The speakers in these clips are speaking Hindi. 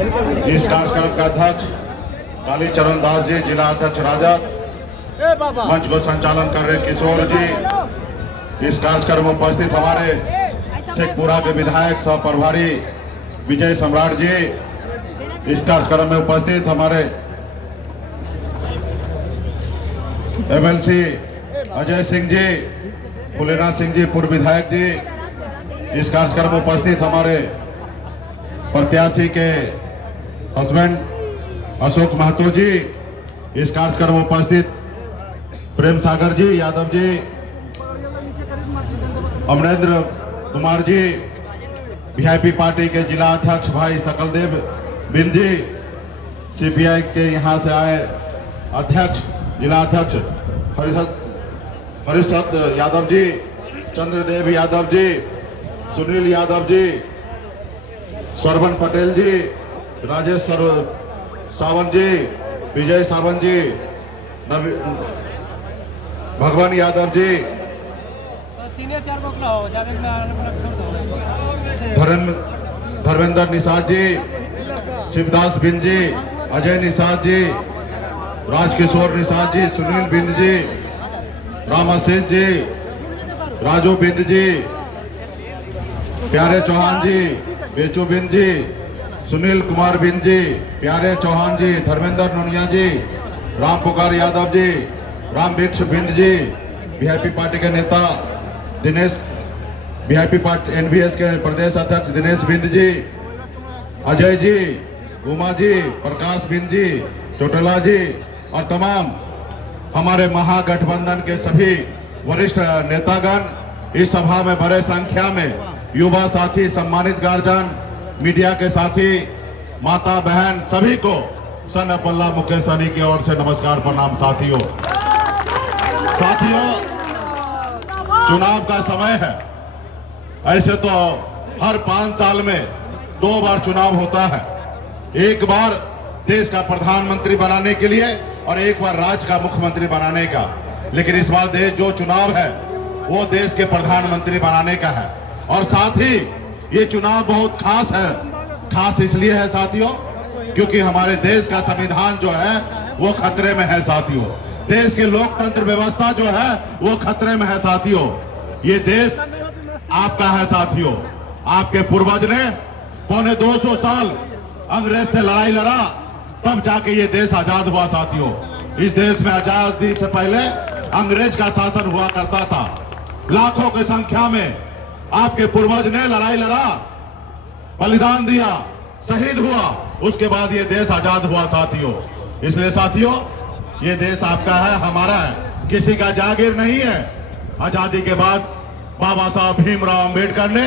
इस कार्यक्रम का अध्यक्ष कालीचरण दास जी, जिला अध्यक्ष राजद, मंच को संचालन कर रहे किशोर जी, इस कार्यक्रम में उपस्थित हमारे शेखपुरा के विधायक सह प्रभारी विजय सम्राट जी, इस कार्यक्रम में उपस्थित हमारे एमएलसी अजय सिंह जी, फुलेना सिंह जी पूर्व विधायक जी, इस कार्यक्रम में उपस्थित हमारे प्रत्याशी के हस्बैंड अशोक महतो जी, इस कार्यक्रम में उपस्थित प्रेम सागर जी यादव जी, अमरेंद्र कुमार जी, वीआईपी पार्टी के जिला अध्यक्ष भाई सकलदेव बिन जी, सीपीआई के यहाँ से आए अध्यक्ष जिला अध्यक्ष हरिशद यादव जी, चंद्रदेव यादव जी, सुनील यादव जी, सरवन पटेल जी, राजेश सावंत जी, विजय सावंत जी, भगवान यादव जी, धर्मेंद्र निषाद जी, शिवदास बिंद जी, अजय निषाद जी, राजकिशोर निषाद जी, सुनील बिंद जी, रामाशीष जी, राजू बिंद जी, प्यारे चौहान जी, बेचू बिंद जी, सुनील कुमार बिंद जी, प्यारे चौहान जी, धर्मेंद्र नोनिया जी, राम पुकार यादव जी, राम वृक्ष बिंद जी, वीआईपी पार्टी के नेता दिनेश, वीआईपी पार्टी एनवीएस के प्रदेश अध्यक्ष दिनेश बिंद जी, अजय जी, उमा जी, प्रकाश बिंद जी, चोटला जी और तमाम हमारे महागठबंधन के सभी वरिष्ठ नेतागण इस सभा में बड़े संख्या में, युवा साथी, सम्मानित गार्जियन, मीडिया के साथी, माता बहन सभी को सन पल्ला मुकेश सहनी की ओर से नमस्कार प्रणाम। साथियों चुनाव का समय है। ऐसे तो हर 5 साल में 2 बार चुनाव होता है, एक बार देश का प्रधानमंत्री बनाने के लिए और एक बार राज्य का मुख्यमंत्री बनाने का। लेकिन इस बार देश जो चुनाव है वो देश के प्रधानमंत्री बनाने का है। और साथ ही ये चुनाव बहुत खास है। खास इसलिए है साथियों क्योंकि हमारे देश का संविधान जो है वो खतरे में है साथियों। देश के लोकतंत्र व्यवस्था जो है वो खतरे में है साथियों। ये देश आपका है साथियों। आपके पूर्वज ने पौने 200 साल अंग्रेज से लड़ाई लड़ा, तब जाके ये देश आजाद हुआ साथियों। इस देश में आजादी से पहले अंग्रेज का शासन हुआ करता था। लाखों की संख्या में आपके पूर्वज ने लड़ाई लड़ा, बलिदान दिया, शहीद हुआ, उसके बाद ये देश आजाद हुआ साथियों। इसलिए साथियों ये देश आपका है, हमारा है, किसी का जागीर नहीं है। आजादी के बाद बाबा साहब भीमराव अंबेडकर ने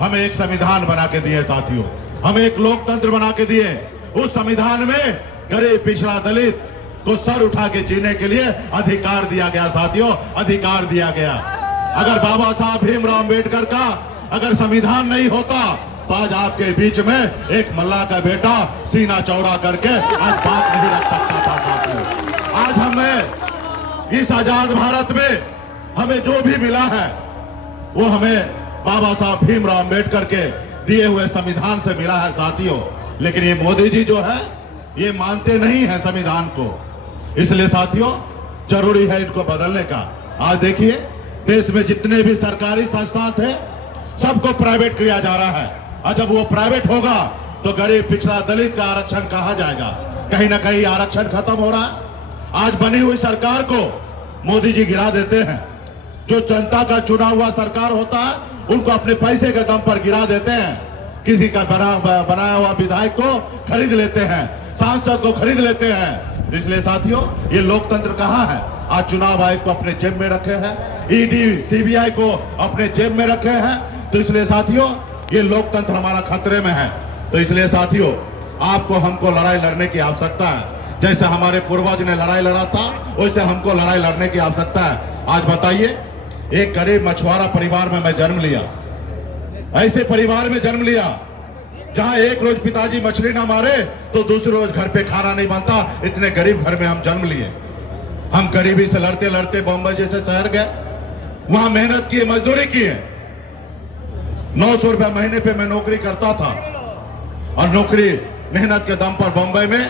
हमें एक संविधान बना के दिए साथियों, हमें एक लोकतंत्र बना के दिए। उस संविधान में गरीब, पिछड़ा, दलित को सर उठा के जीने के लिए अधिकार दिया गया साथियों, अधिकार दिया गया। अगर बाबा साहब भीमराव अंबेडकर का अगर संविधान नहीं होता तो आज आपके बीच में एक मल्ला का बेटा सीना चौड़ा करके आज बात नहीं रख सकता था साथियों। आज हमें इस आजाद भारत में हमें जो भी मिला है वो हमें बाबा साहब भीमराव अंबेडकर के दिए हुए संविधान से मिला है साथियों। लेकिन ये मोदी जी जो है ये मानते नहीं है संविधान को। इसलिए साथियों जरूरी है इनको बदलने का। आज देखिए देश में जितने भी सरकारी संस्थान थे सबको प्राइवेट किया जा रहा है। और जब वो प्राइवेट होगा तो गरीब, पिछड़ा, दलित का आरक्षण कहाँ जाएगा? कहीं ना कहीं आरक्षण खत्म हो रहा है। आज बनी हुई सरकार को मोदी जी गिरा देते हैं। जो जनता का चुना हुआ सरकार होता है उनको अपने पैसे के दम पर गिरा देते हैं। किसी का बनाया हुआ विधायक को खरीद लेते हैं, सांसद को खरीद लेते हैं। इसलिए साथियों ये लोकतंत्र कहाँ है? आज चुनाव आयोग को अपने जेब में रखे हैं, ईडी, सीबीआई को अपने जेब में रखे हैं। तो इसलिए साथियों ये लोकतंत्र हमारा खतरे में है। तो इसलिए साथियों आपको हमको लड़ाई लड़ने की आवश्यकता है। जैसे हमारे पूर्वज ने लड़ाई लड़ा था वैसे हमको लड़ाई लड़ने की आवश्यकता है। आज बताइए एक गरीब मछुआरा परिवार में मैं जन्म लिया, ऐसे परिवार में जन्म लिया जहां एक रोज पिताजी मछली ना मारे तो दूसरे रोज घर पे खाना नहीं बनता। इतने गरीब घर में हम जन्म लिए। हम गरीबी से लड़ते लड़ते बम्बई जैसे शहर गए, वहां मेहनत की, मजदूरी की है। 900 रुपए महीने पे मैं नौकरी करता था और नौकरी मेहनत के दम पर बंबई में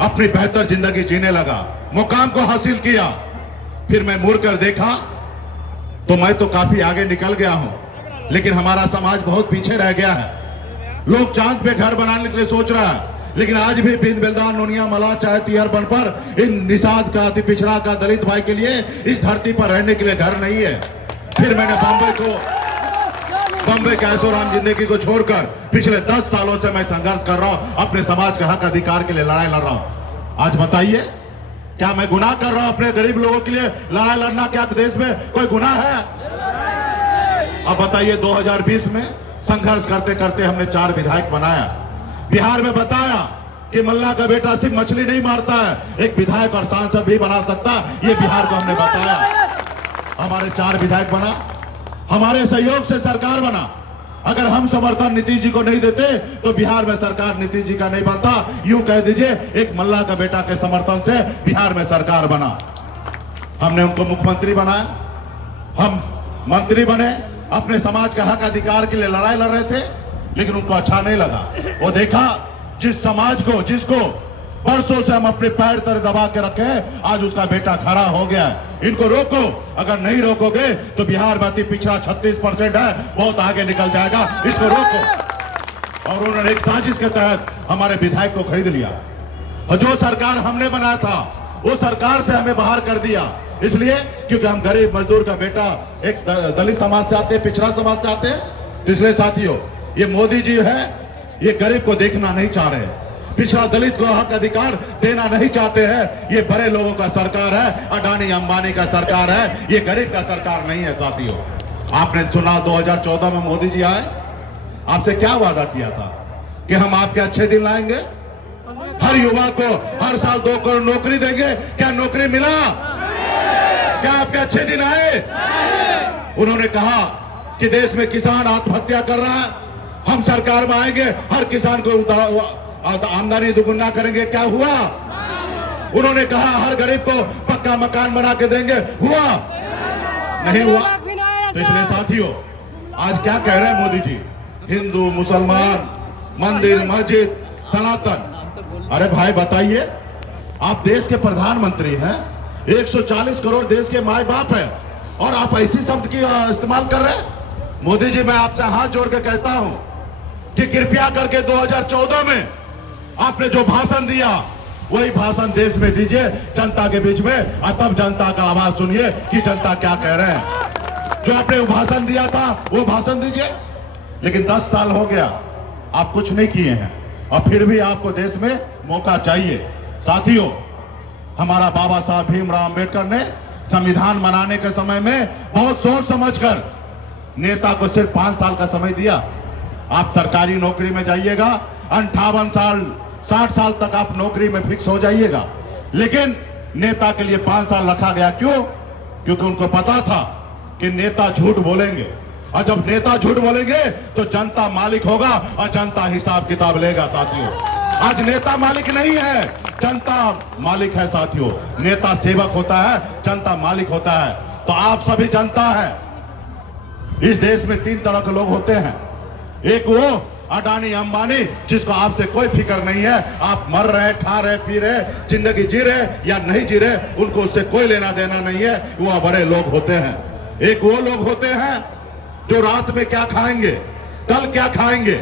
अपनी बेहतर जिंदगी जीने लगा, मुकाम को हासिल किया। फिर मैं मुड़कर देखा तो मैं तो काफी आगे निकल गया हूं, लेकिन हमारा समाज बहुत पीछे रह गया है। लोग चांद पे घर बनाने के लिए सोच रहा है, लेकिन आज भी बिन बेलदान नोनिया मला चाहे तिहरबन पर इन निषाद का, अति पिछड़ा का, दलित भाई के लिए इस धरती पर रहने के लिए घर नहीं है। फिर मैंने बम्बई के ऐशोराम जिंदगी को छोड़कर पिछले 10 सालों से मैं संघर्ष कर रहा हूं, अपने समाज के हक अधिकार के लिए लड़ाई लड़ रहा हूं। आज बताइए, क्या मैं गुनाह कर रहा हूं अपने गरीब लोगों के लिए लड़ाई लड़ना? क्या देश में कोई गुनाह है? अब बताइए, 2020 में संघर्ष करते करते हमने 4 विधायक बनाया। बिहार में बताया कि मल्ला का बेटा सिर्फ मछली नहीं मारता है, एक विधायक और सांसद भी बना सकता। ये बिहार को हमने बताया। हमारे 4 विधायक बना, हमारे सहयोग से सरकार बना। अगर हम समर्थन नीतीश जी को नहीं देते तो बिहार में सरकार नीतीश जी का नहीं बनता। यूं कह दीजिए, एक मल्ला का बेटा के समर्थन से बिहार में सरकार बना। हमने उनको मुख्यमंत्री बनाया, हम मंत्री बने, अपने समाज के हक अधिकार के लिए लड़ाई लड़ रहे थे, लेकिन उनको अच्छा नहीं लगा। वो देखा जिस समाज को, जिसको बरसों से हम अपने पैर तले दबा के रखे, आज उसका बेटा खड़ा हो गया है। इनको रोको, अगर नहीं रोकोगे तो बिहार में अति पिछड़ा 36% है, बहुत आगे निकल जाएगा। इसको रोको। और उन्होंने एक साजिश के तहत हमारे विधायक को खरीद लिया, और जो सरकार हमने बनाया था वो सरकार से हमें बाहर कर दिया। इसलिए क्योंकि हम गरीब मजदूर का बेटा, एक दलित समाज से आते हैं, पिछड़ा समाज से आते हैं। तो इसलिए साथियों, ये मोदी जी है, ये गरीब को देखना नहीं चाह रहे, पिछड़ा दलित को हक अधिकार देना नहीं चाहते हैं। ये बड़े लोगों का सरकार है, अडानी अंबानी का सरकार है, ये गरीब का सरकार नहीं है। साथियों, आपने सुना 2014 में मोदी जी आए, आपसे क्या वादा किया था कि हम आपके अच्छे दिन लाएंगे, हर युवा को हर साल 2 करोड़ नौकरी देंगे। क्या नौकरी मिला? क्या आपके अच्छे दिन आए? उन्होंने कहा कि देश में किसान आत्महत्या कर रहा है, हम सरकार में आएंगे, हर किसान को आमदनी दुगुना करेंगे। क्या हुआ? उन्होंने कहा हर गरीब को पक्का मकान बना के देंगे, हुआ? नहीं हुआ। तो इसलिए साथियों, आज क्या कह रहे हैं मोदी जी? हिंदू, मुसलमान, मंदिर, मस्जिद, सनातन। अरे भाई बताइए, आप देश के प्रधानमंत्री हैं, 140 करोड़ देश के माए बाप हैं, और आप ऐसी शब्द की इस्तेमाल कर रहे हैं? मोदी जी, मैं आपसे हाथ जोड़ के कहता हूं कि कृपया करके 2014 में आपने जो भाषण दिया वही भाषण देश में दीजिए, जनता के बीच में, और तब जनता का आवाज सुनिए कि जनता क्या कह रहे हैं। जो आपने भाषण दिया था वो भाषण दीजिए। लेकिन 10 साल हो गया, आप कुछ नहीं किए हैं, और फिर भी आपको देश में मौका चाहिए। साथियों, हमारा बाबा साहब भीमराव अंबेडकर ने संविधान बनाने के समय में बहुत सोच समझकर नेता को सिर्फ 5 साल का समय दिया। आप सरकारी नौकरी में जाइएगा, 58 साल 60 साल तक आप नौकरी में फिक्स हो जाइएगा, लेकिन नेता के लिए 5 साल रखा गया। क्यों? क्योंकि उनको पता था कि नेता झूठ बोलेंगे, और जब नेता झूठ बोलेंगे तो जनता मालिक होगा, और जनता हिसाब किताब लेगा। साथियों, आज नेता मालिक नहीं है, जनता मालिक है। साथियों, नेता सेवक होता है, जनता मालिक होता है। तो आप सभी जनता है। इस देश में 3 तरह के लोग होते हैं। एक वो अडानी अंबानी, जिसको आपसे कोई फिक्र नहीं है, आप मर रहे, खा रहे, पी रहे, जिंदगी जी रहे या नहीं जी रहे, उनको उससे कोई लेना देना नहीं है, वो बड़े लोग होते हैं। एक वो लोग होते हैं जो रात में क्या खाएंगे, कल क्या खाएंगे,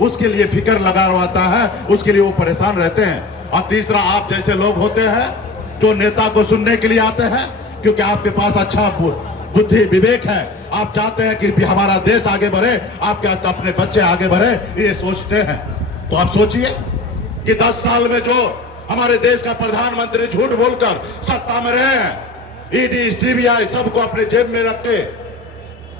उसके लिए फिक्र लगाता है, उसके लिए वो परेशान रहते हैं। और तीसरा आप जैसे लोग होते हैं जो नेता को सुनने के लिए आते हैं, क्योंकि आपके पास अच्छा बुद्धि विवेक है, आप चाहते हैं कि हमारा देश आगे बढ़े, आपके अपने बच्चे आगे बढ़े, ये सोचते हैं। तो आप सोचिए कि 10 साल में जो हमारे देश का प्रधानमंत्री झूठ बोलकर सत्ता में रहे हैं, ईडी, सीबीआई सबको अपने जेब में रख के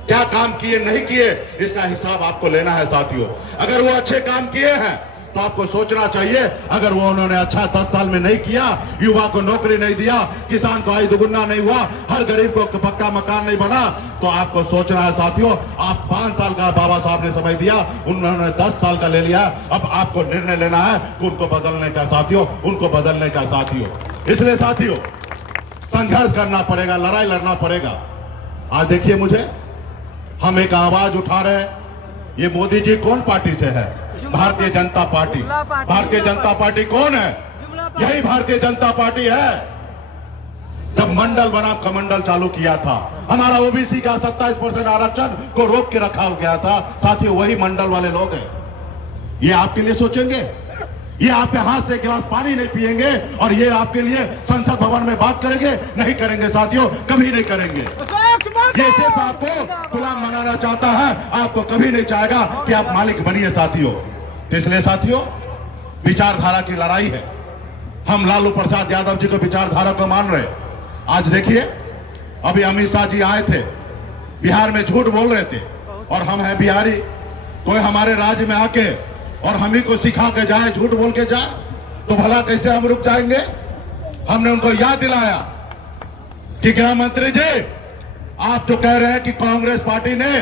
क्या काम किए नहीं किए, इसका हिसाब आपको लेना है। साथियों, अगर वो अच्छे काम किए हैं तो आपको सोचना चाहिए। अगर वो उन्होंने अच्छा 10 साल में नहीं किया, युवा को नौकरी नहीं दिया, किसान को आय दुगुना नहीं हुआ, हर गरीब को पक्का मकान नहीं बना, तो आपको सोचना है। साथियों, आप 5 साल का बाबा साहब ने समय दिया, उन्होंने 10 साल का ले लिया। अब आपको निर्णय लेना है कि उनको बदलने का। साथियों, उनको बदलने का। साथियों, इसलिए साथियों, संघर्ष करना पड़ेगा, लड़ाई लड़ना पड़ेगा। आज देखिए, मुझे हम एक आवाज उठा रहे हैं। ये मोदी जी कौन पार्टी से है? भारतीय जनता पार्टी। भारतीय जनता पार्टी कौन है? यही भारतीय जनता पार्टी है। जब मंडल बनाम कमंडल चालू किया था, हमारा ओबीसी का 27% आरक्षण को रोक के रखा गया था, साथियों वही मंडल वाले लोग हैं। ये आपके लिए सोचेंगे? ये आपके हाथ से गिलास पानी नहीं पिएंगे और ये आपके लिए संसद भवन में बात करेंगे? नहीं करेंगे साथियों, कभी नहीं करेंगे। ये सिर्फ आपको गुलाम बनाना चाहता है, आपको कभी नहीं चाहेगा कि आप मालिक बनिए साथियों। तो इसलिए साथियों, विचारधारा की लड़ाई है। हम लालू प्रसाद यादव जी को विचारधारा को मान रहे। आज देखिए, अभी अमित शाह जी आए थे, बिहार में झूठ बोल रहे थे और हम हैं बिहारी। कोई हमारे राज्य में आके और हम ही को सिखा के जाए, झूठ बोल के जाए, तो भला कैसे हम रुक जाएंगे? हमने उनको याद दिलाया कि गृह मंत्री जी, आप जो कह रहे हैं कि कांग्रेस पार्टी ने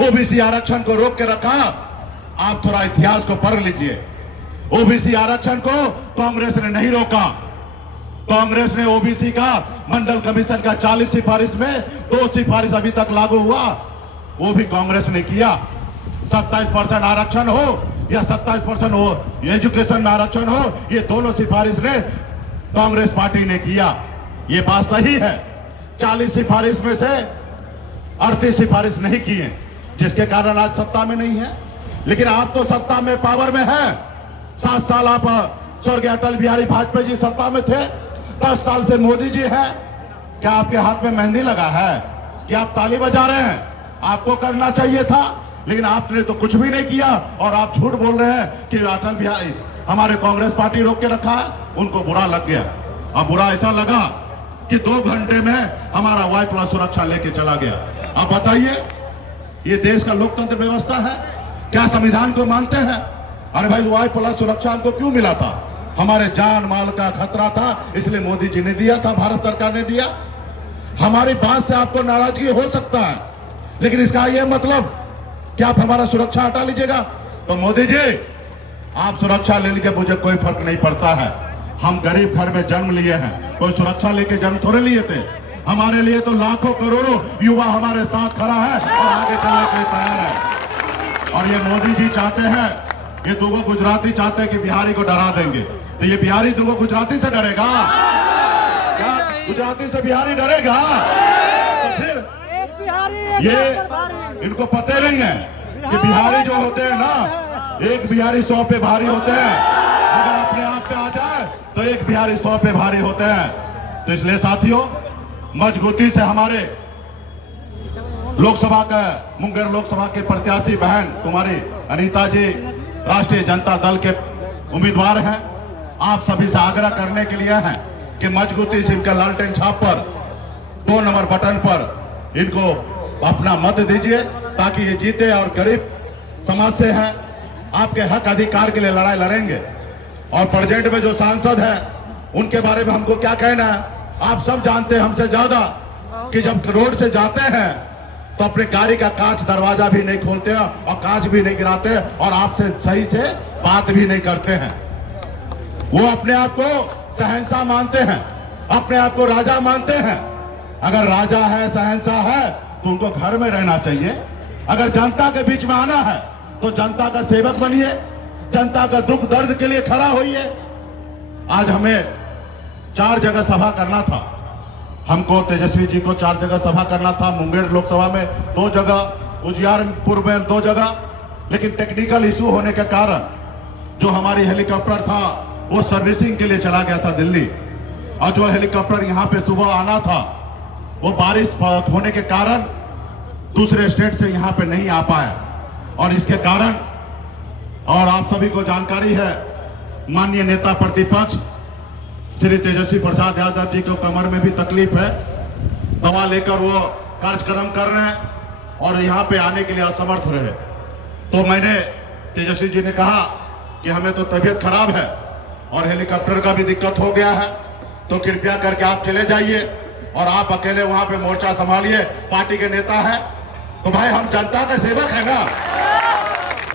ओबीसी आरक्षण को रोक के रखा, आप थोड़ा इतिहास को पढ़ लीजिए। ओबीसी आरक्षण को कांग्रेस ने नहीं रोका। कांग्रेस ने ओबीसी का मंडल कमीशन का 40 सिफारिश में 2 सिफारिश अभी तक लागू हुआ, वो भी कांग्रेस ने किया। 27% आरक्षण हो या 27% हो एजुकेशन में आरक्षण हो, ये दोनों सिफारिश ने कांग्रेस पार्टी ने किया। ये बात सही है। 40 सिफारिश में से 38 सिफारिश नहीं किए, जिसके कारण आज सत्ता में नहीं है। लेकिन आप तो सत्ता में, पावर में है। 7 साल आप स्वर्गीय अटल बिहारी वाजपेयी जी सत्ता में थे, 10 साल से मोदी जी है। क्या आपके हाथ में मेहंदी लगा है कि आप ताली बजा रहे हैं? आपको करना चाहिए था, लेकिन आपने तो कुछ भी नहीं किया और आप झूठ बोल रहे हैं कि अटल बिहारी हमारे कांग्रेस पार्टी रोक के रखा है। उनको बुरा लग गया। अब बुरा ऐसा लगा कि 2 घंटे में हमारा Y+ सुरक्षा लेके चला गया। अब बताइए, ये देश का लोकतंत्र व्यवस्था है? क्या संविधान को मानते हैं? अरे भाई, Y+ सुरक्षा हमको क्यों मिला था? हमारे जान माल का खतरा था, इसलिए मोदी जी ने दिया था, भारत सरकार ने दिया। हमारी बात से आपको नाराजगी हो सकता है, लेकिन इसका यह मतलब कि आप हमारा सुरक्षा हटा लीजिएगा। तो मोदी जी, आप सुरक्षा लेने के मुझे कोई फर्क नहीं पड़ता है। हम गरीब घर में जन्म लिए हैं, कोई सुरक्षा लेके जन्म थोड़े लिए थे। हमारे लिए तो लाखों करोड़ों युवा हमारे साथ खड़ा है और आगे चलने के लिए तैयार है। और ये मोदी जी चाहते हैं, ये दुगो गुजराती चाहते हैं कि बिहारी को डरा देंगे। तो ये बिहारी दुगो गुजराती से डरेगा क्या? गुजराती से बिहारी डरेगा? तो फिर ये इनको पता नहीं है कि बिहारी जो होते हैं ना, एक बिहारी 100 पे भारी होते हैं। अगर अपने आप पे आ जाए तो एक बिहारी 100 पे भारी होते हैं। तो इसलिए साथियों, मजबूती से हमारे लोकसभा का, मुंगेर लोकसभा के प्रत्याशी बहन कुमारी अनीता जी राष्ट्रीय जनता दल के उम्मीदवार हैं। आप सभी से आग्रह करने के लिए हैं कि मजबूती से इनका लालटेन छाप पर 2 नंबर बटन पर इनको अपना मत दीजिए, ताकि ये जीते और गरीब समाज से हैं, आपके हक अधिकार के लिए लड़ाई लड़ेंगे। और प्रेजेंट में जो सांसद हैं, उनके बारे में हमको क्या कहना है? आप सब जानते हैं हमसे ज्यादा कि जब रोड से जाते हैं तो अपने गाड़ी का कांच दरवाजा भी नहीं खोलते हैं और कांच भी नहीं गिराते और आपसे सही से बात भी नहीं करते हैं। वो अपने आप को शहंशाह मानते हैं, अपने आप को राजा मानते हैं। अगर राजा है, शहंशाह है, तो उनको घर में रहना चाहिए। अगर जनता के बीच में आना है तो जनता का सेवक बनिए, जनता का दुख दर्द के लिए खड़ा होइए। आज हमें 4 जगह सभा करना था। हमको तेजस्वी जी को 4 जगह सभा करना था। मुंगेर लोकसभा में 2 जगह, उजियारपुर में 2 जगह, लेकिन टेक्निकल इशू होने के कारण जो हमारी हेलीकॉप्टर था वो सर्विसिंग के लिए चला गया था दिल्ली, और जो हेलीकॉप्टर यहाँ पे सुबह आना था वो बारिश होने के कारण दूसरे स्टेट से यहाँ पे नहीं आ पाया। और इसके कारण, और आप सभी को जानकारी है, माननीय नेता प्रतिपक्ष श्री तेजस्वी प्रसाद यादव जी को कमर में भी तकलीफ है, दवा लेकर वो कार्यक्रम कर रहे हैं और यहाँ पे आने के लिए असमर्थ रहे। तो मैंने तेजस्वी जी ने कहा कि हमें तो तबीयत खराब है और हेलीकॉप्टर का भी दिक्कत हो गया है, तो कृपया करके आप चले जाइए और आप अकेले वहां पे मोर्चा संभालिए, पार्टी के नेता हैं। तो भाई, हम जनता के सेवक हैं ना।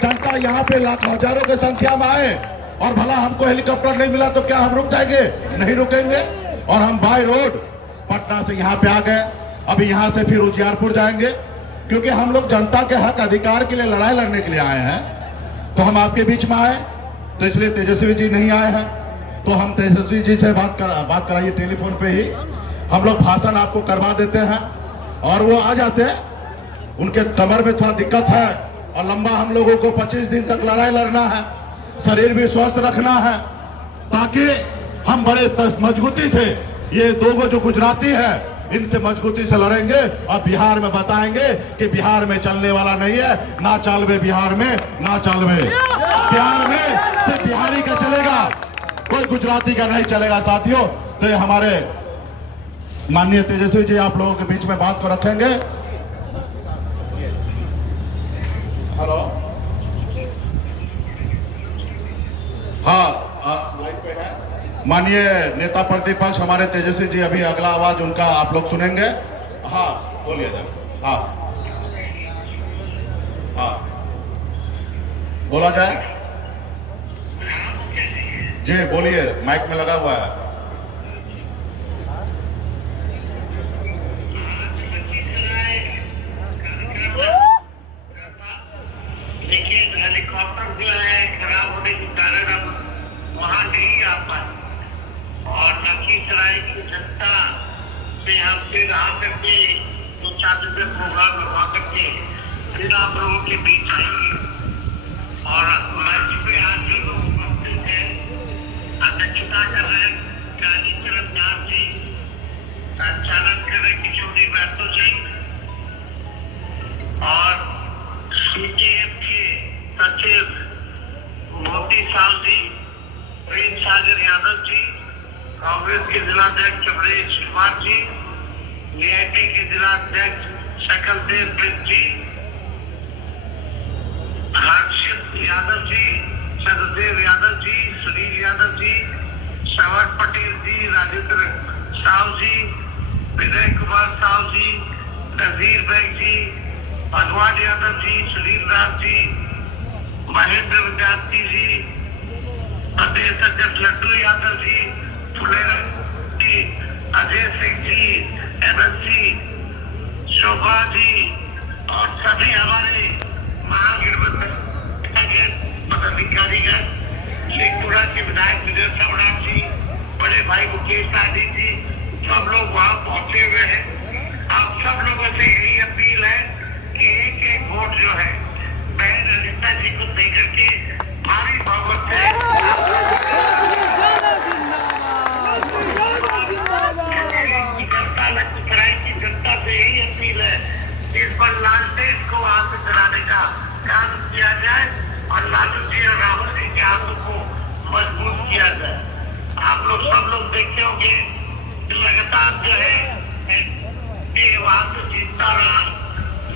जनता यहाँ पे लाखों हजारों की संख्या में आए और भला हमको हेलीकॉप्टर नहीं मिला तो क्या हम रुक जाएंगे? नहीं रुकेंगे। और हम बाय रोड पटना से यहाँ पे आ गए, अभी यहाँ से फिर उजियारपुर जाएंगे, क्योंकि हम लोग जनता के हक अधिकार के लिए लड़ाई लड़ने के लिए आए हैं। तो हम आपके बीच में आए, तो इसलिए तेजस्वी जी नहीं आए हैं। तो हम तेजस्वी जी से बात कराइए टेलीफोन पे ही, हम लोग भाषण आपको करवा देते हैं और वो आ जाते हैं। उनके कमर में थोड़ा दिक्कत है और लंबा हम लोगों को 25 दिन तक लड़ाई लड़ना है, शरीर भी स्वस्थ रखना है, ताकि हम बड़े मजबूती से ये दो जो गुजराती है इनसे मजबूती से लड़ेंगे और बिहार में बताएंगे कि बिहार में चलने वाला नहीं है, ना चलवे बिहार में, ना चलवे बिहार में, सिर्फ बिहारी का चलेगा, कोई गुजराती का नहीं चलेगा साथियों। तो ये हमारे माननीय तेजस्वी जी आप लोगों के बीच में बात को रखेंगे। हेलो, हाँ लाइव पे है। माननीय नेता प्रतिपक्ष हमारे तेजस्वी जी, अभी अगला आवाज उनका आप लोग सुनेंगे। हाँ बोलिए जरा। हाँ हाँ बोला जाए जी, बोलिए, माइक में लगा हुआ है। देखिए हेलीकॉप्टर जो है खराब होने के कारण अब वहां नहीं आ पाए और लखीसराय की जनता से हम फिर आ करके 2-4 दिन में प्रोग्राम करवा करके फिर आप लोगों के बीच आएंगे। और मंच पे आज जो लोग उपस्थित हैं, अध्यक्षता कर रहे हैं कालीचरण दास जी, संचालन कर रहे किशोरी महतो जी और सीजेएम के सचिव मोती साहब जी, प्रेम सागर यादव जी, कांग्रेस के जिलाध्यक्ष अमरीश कुमार जी, वीआईपी के जिलाध्यक्ष शकलदेव बिंद जी, हर्षित यादव जी, सददेव यादव जी, सुनील यादव जी, श्रवण पटेल जी, राजेंद्र साहू जी, विजय कुमार साहू जी, नजीर बैग जी, भगवान यादव जी, सुनील राम जी, महेंद्र विद्यार्थी जी, प्रदेश अध्यक्ष लड्डू यादव जी, फुलेरा जी, अजय सिंह जी, एमएलसी शोभा जी और सभी हमारे महागठबंधन पदाधिकारीगण, शेखपुरा के विधायक विजय चौड़ा जी, बड़े भाई मुकेश दादी जी, सब लोग वहाँ पहुंचे हुए हैं। आप सब लोगों से यही अपील है कि एक वोट जो है बहन ललिता जी को देकर के भारी बहुमत से जनता लखीसराय की जनता से यही अपील है कि इस पर लालटेन को हाथ कराने का काम किया जाए और लालू जी और राहुल जी के हाथों को मजबूत किया जाए। आप लोग सब लोग देखे होंगे लगातार जो है ये वहां से जीतता रहा,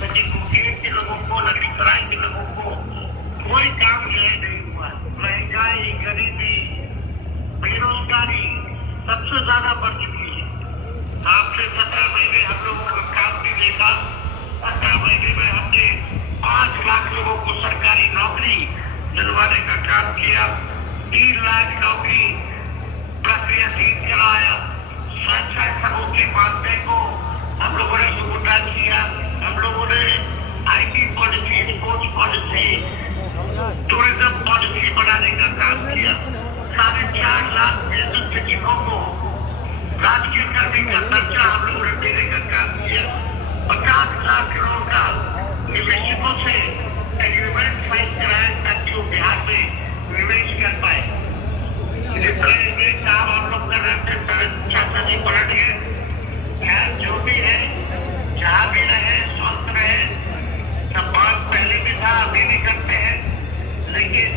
लेकिन मुकेश के लोगों को, लखीसराय के लोगों को कोई काम जो है नहीं हुआ। महंगाई, गरीबी, बेरोजगारी सबसे ज्यादा बढ़ चुकी है। आपने 17 महीने हम लोगों का काम भी देखा। 17 महीने में हमने 5 लाख लोगों को सरकारी नौकरी दिलवाने का काम किया, 3 लाख नौकरी प्रक्रिया ठीक कराया, 60 सबों के मामले को हम लोगों ने सुविधा किया। हम लोगों ने IT policy, sports policy, tourism policy बनाने का काम किया। 4.5 लाख शिक्षकों को राजकीय कर्मी का दर्जा हम लोगों ने देने का काम किया। 50 लाख करोड़ का निवेशकों से एग्रीमेंट साइन कराया ताकि वो बिहार में निवेश कर पाए। इस तरह काम हम लोग कर रहे थे। छात्र जी पलट गए। खैर जो भी है, जहाँ भी रहे स्वस्थ रहे, सब बात पहले भी था, अभी भी करते हैं, लेकिन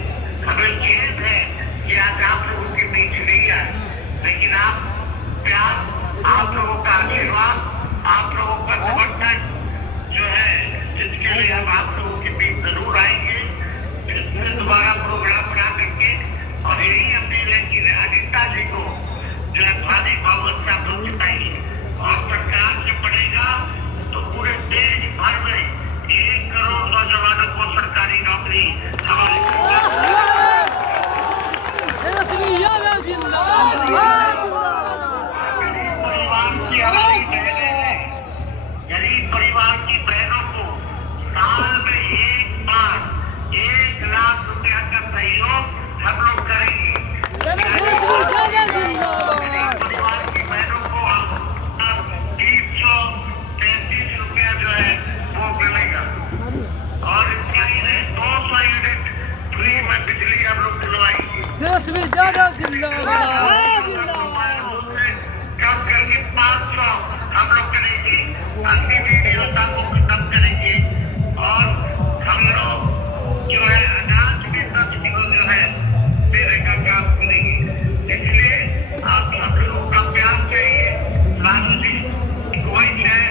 हमें खेद है कि आज आप लोगों के बीच नहीं आए। लेकिन आप प्यार, आप लोगों का आशीर्वाद, आप लोगों का समर्थन जो है, जिसके लिए हम आप लोगों के बीच जरूर आएंगे, फिर दोबारा प्रोग्राम बना करके। और यही अपील है कि अनिता जी को जो है तेजस्वी यादव जिंदाबाद। कम करके 500 हम लोग करेंगे, अंतिम को खत्म करेंगे और हम लोग जो है अनाज में 10 किलो जो है देने का काम करेंगे। इसलिए आप सब लोगों का प्यार चाहिए। लालू जी ख्वाहिश है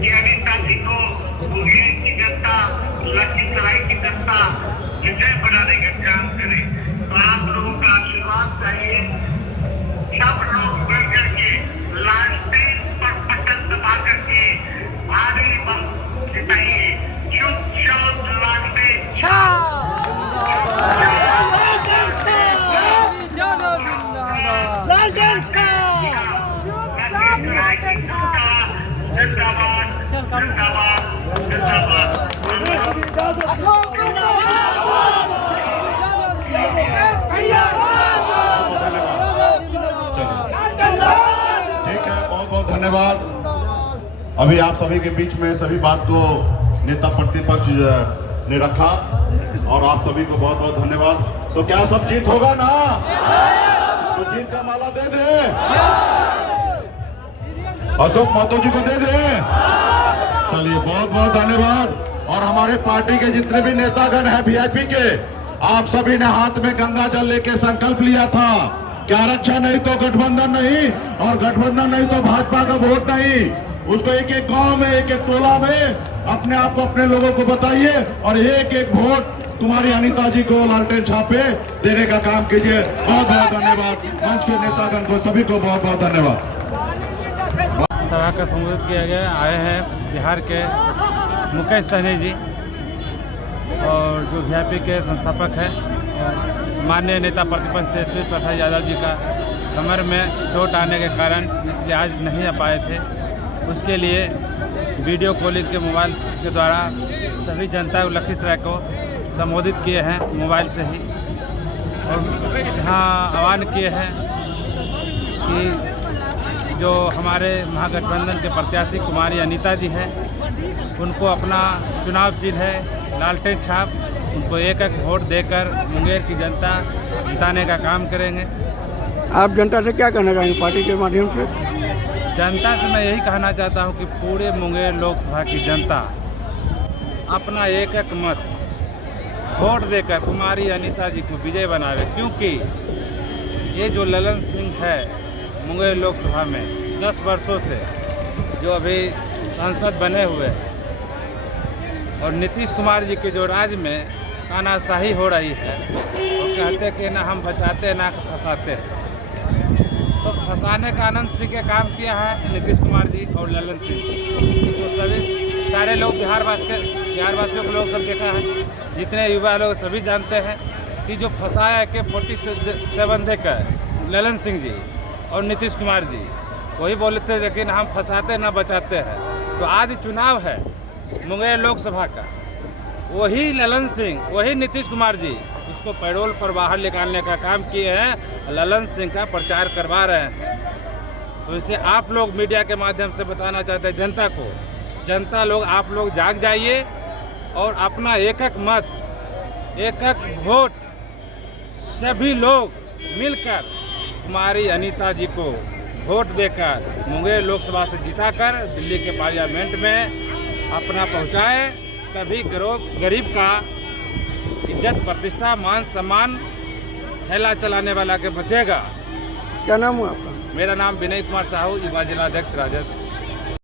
कि अनिता जी को मुंगेर की जनता, लखीसराय की जनता विजय बनाने का काम करे। तो आप लोगों का आशीर्वाद चाहिए। सब लोग मिल करके लालटेन पर बटन दबा करके भारी मत जिताइए। चुपचाप लालटेन जिंदाबाद, जिंदाबाद, जिंदाबाद। ठीक है, बहुत बहुत धन्यवाद। अभी आप सभी के बीच में सभी बात को नेता प्रतिपक्ष ने रखा और आप सभी को बहुत बहुत धन्यवाद। तो क्या सब जीत होगा ना? तो जीत का माला दे दे, अशोक महतो जी को दे दे। चलिए, बहुत बहुत धन्यवाद। और हमारे पार्टी के जितने भी नेतागण हैं वीआईपी के, आप सभी ने हाथ में गंगा जल लेके संकल्प लिया था कि आरक्षण नहीं तो गठबंधन नहीं, और गठबंधन नहीं तो भाजपा का वोट नहीं। उसको एक एक गांव में, एक एक टोला में अपने आप को, अपने लोगों को बताइए और एक एक वोट तुम्हारी अनीता जी को लालटेन छापे देने का काम कीजिए। बहुत बहुत धन्यवाद। मंच के नेतागण को सभी को बहुत बहुत धन्यवाद। सभा का संबोधित किया गया। आए हैं बिहार के मुकेश सहनी जी और जो वीआईपी के संस्थापक हैं, माननीय नेता प्रतिपक्ष तेजस्वी प्रसाद यादव जी का कमर में चोट आने के कारण इसलिए आज नहीं आ पाए थे। उसके लिए वीडियो कॉलिंग के मोबाइल के द्वारा सभी जनता लखीसराय को संबोधित किए हैं मोबाइल से ही, और यहाँ आह्वान किए हैं कि जो हमारे महागठबंधन के प्रत्याशी कुमारी अनीता जी हैं, उनको अपना चुनाव चिन्ह है लालटेन छाप, उनको एक एक वोट देकर मुंगेर की जनता जिताने का काम करेंगे। आप जनता से क्या कहना चाहेंगे पार्टी के माध्यम से? जनता से मैं यही कहना चाहता हूं कि पूरे मुंगेर लोकसभा की जनता अपना एक एक मत वोट देकर कुमारी अनीता जी को विजय बनावे, क्योंकि ये जो ललन सिंह है मुंगेर लोकसभा में 10 वर्षों से जो अभी सांसद बने हुए हैं, और नीतीश कुमार जी के जो राज्य में तानाशाही हो रही है, वो कहते कि ना हम बचाते ना फंसाते हैं। तो फंसाने का आनंद सिंह के काम किया है नीतीश कुमार जी और ललन सिंह। तो सभी सारे लोग बिहार वासियों को लोग सब देखा है, जितने युवा लोग सभी जानते हैं कि जो फंसाया AK-47 देकर ललन सिंह जी और नीतीश कुमार जी, वही बोले थे लेकिन हम फंसाते ना बचाते हैं। तो आज चुनाव है मुंगेर लोकसभा का, वही ललन सिंह, वही नीतीश कुमार जी उसको पैरोल पर बाहर निकालने का काम किए हैं, ललन सिंह का प्रचार करवा रहे हैं। तो इसे आप लोग मीडिया के माध्यम से बताना चाहते हैं जनता को, जनता लोग आप लोग जाग जाइए और अपना एक एक मत, एक एक वोट सभी लोग मिलकर कुमारी अनीता जी को वोट देकर मुंगेर लोकसभा से जिताकर दिल्ली के पार्लियामेंट में अपना पहुंचाए, तभी गरीब का इज्जत, प्रतिष्ठा, मान सम्मान ठेला चलाने वाला के बचेगा। क्या नाम हुआ आपका? मेरा नाम विनय कुमार साहू, युवा जिलाध्यक्ष राजद।